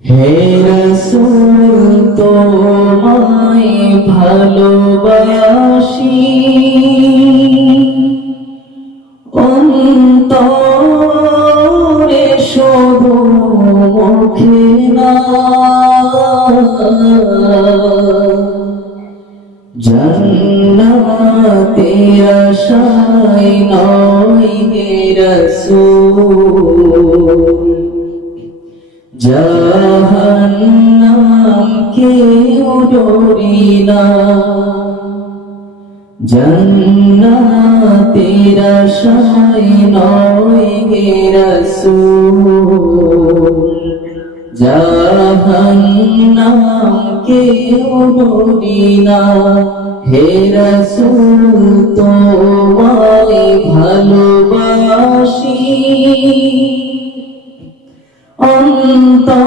হে রাসূল তোমায় ভালোবাসি অন্তরে শুধু মুখে না, জান্নাতের আশায় নয় হে রাসূল, জাহান্নাম কেউ ডরি না, জান্নাতের আশায় নয় হে রাসূল, জাহান্নাম কেউ ডরি না। হে রাসূল তোমায় ভালোবাসি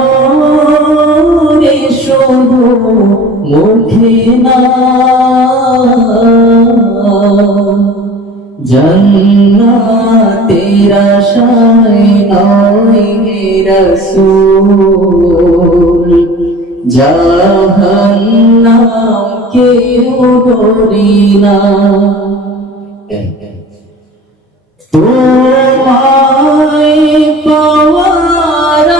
অন্তরে শুধু মুখে না, জান্নাতের আশায় নয় হে রাসূল, জাহান্নাম কেউ ডরি না। তোমায় পাওয়ার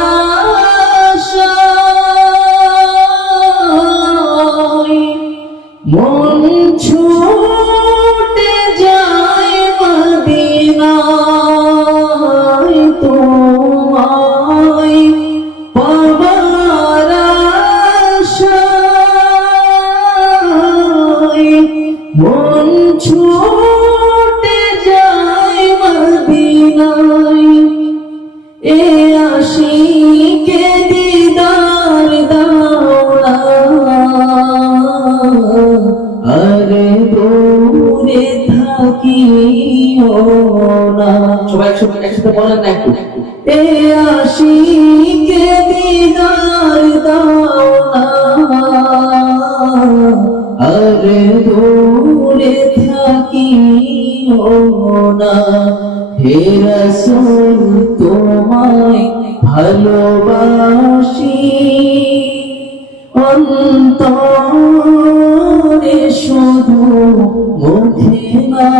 আশায় মন ছুটে যায় মদিনায়, তোমায় পাওয়ার আশায় মন ছুটে যায় মদিনায়, এ আশিকে দিদার দাও না, আরে দূরে থাকিও না। সবাই একসাথে বলেন না একটু, এ আশিকে দিদার দাও না, আরে দূরে থাকিও না। হে রাসূল তোমায় ভালোবাসি অন্তরে শুধু মুখে না,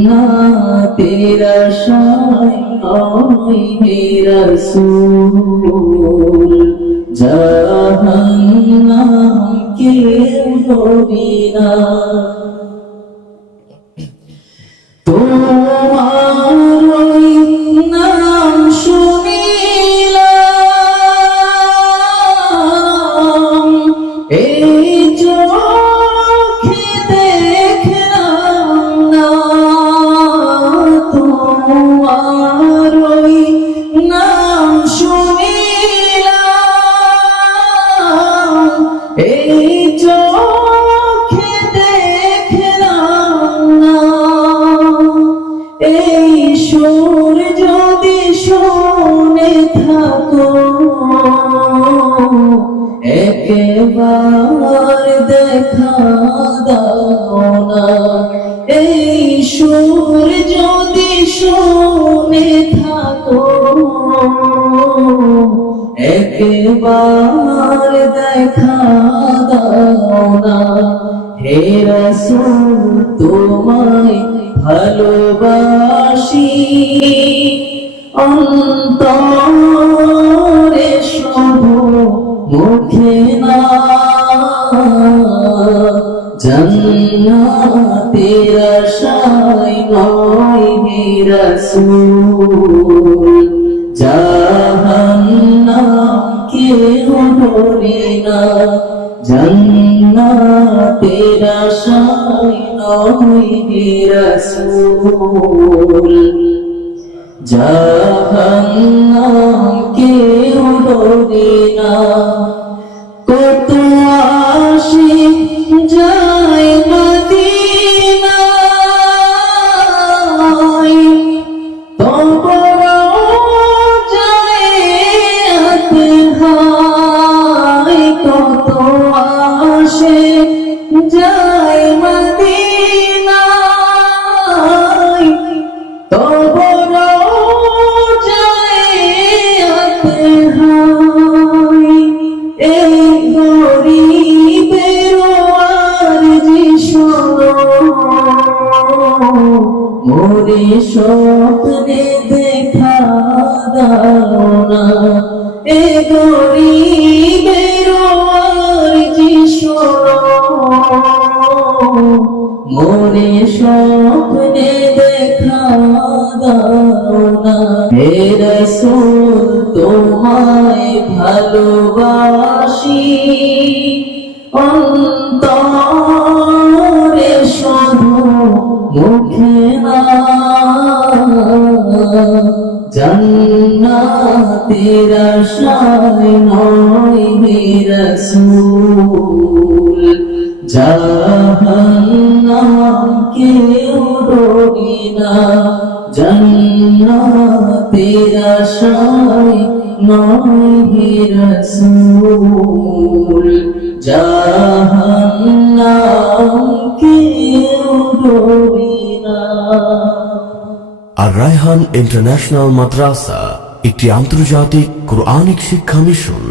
জান্নাতের আশায় নয় হে রাসূল, জাহান্নাম কেউ ডরি না। তোমার ওই নাম শুনিলাম, এই চোখে দেখলাম না, তোমার ওই নাম শুনিলাম, এই চোখে দেখলাম না, এই সুর যদি শুনে থাকো একবার দেখা দাও না, এই সুর যদি শুনে থাকো একবার দেখা দাও না। হে রাসূল তোমায় ভালোবাসি অন্তরে শুধু মুখে না, জান্নাতের আশায় নয় হে রাসূল, জাহান্নাম কেউ ডরি না, জান্নাতের আশায় নয় হে রাসূল, জাহান্নাম কেউ ডরি না। কত আশিক যায় মদিনায়, তবু যায় আতহায়, কত আশিক যায় মদিনায়, তবু যায় মোরে স্বপ্নে দেখা দাও না, এ গরিবের আরজি শোনো, মোরে স্বপ্নে দেখা দাও না। হে রাসূল তোমায় ভালোবাসি, অন্তরে শুধু মুখে না, জান্নাতের আশায় নয় হে রাসূল, জাহান্নাম কেউ ডোরে না, জান্নাতের আশায় নয় হে রাসূল, জাহান্নাম কেউ ডোরে না। আর রায়হান ইন্টারন্যাশনাল মাদ্রাসা একটি আন্তর্জাতিক কোরআনিক শিক্ষা মিশন।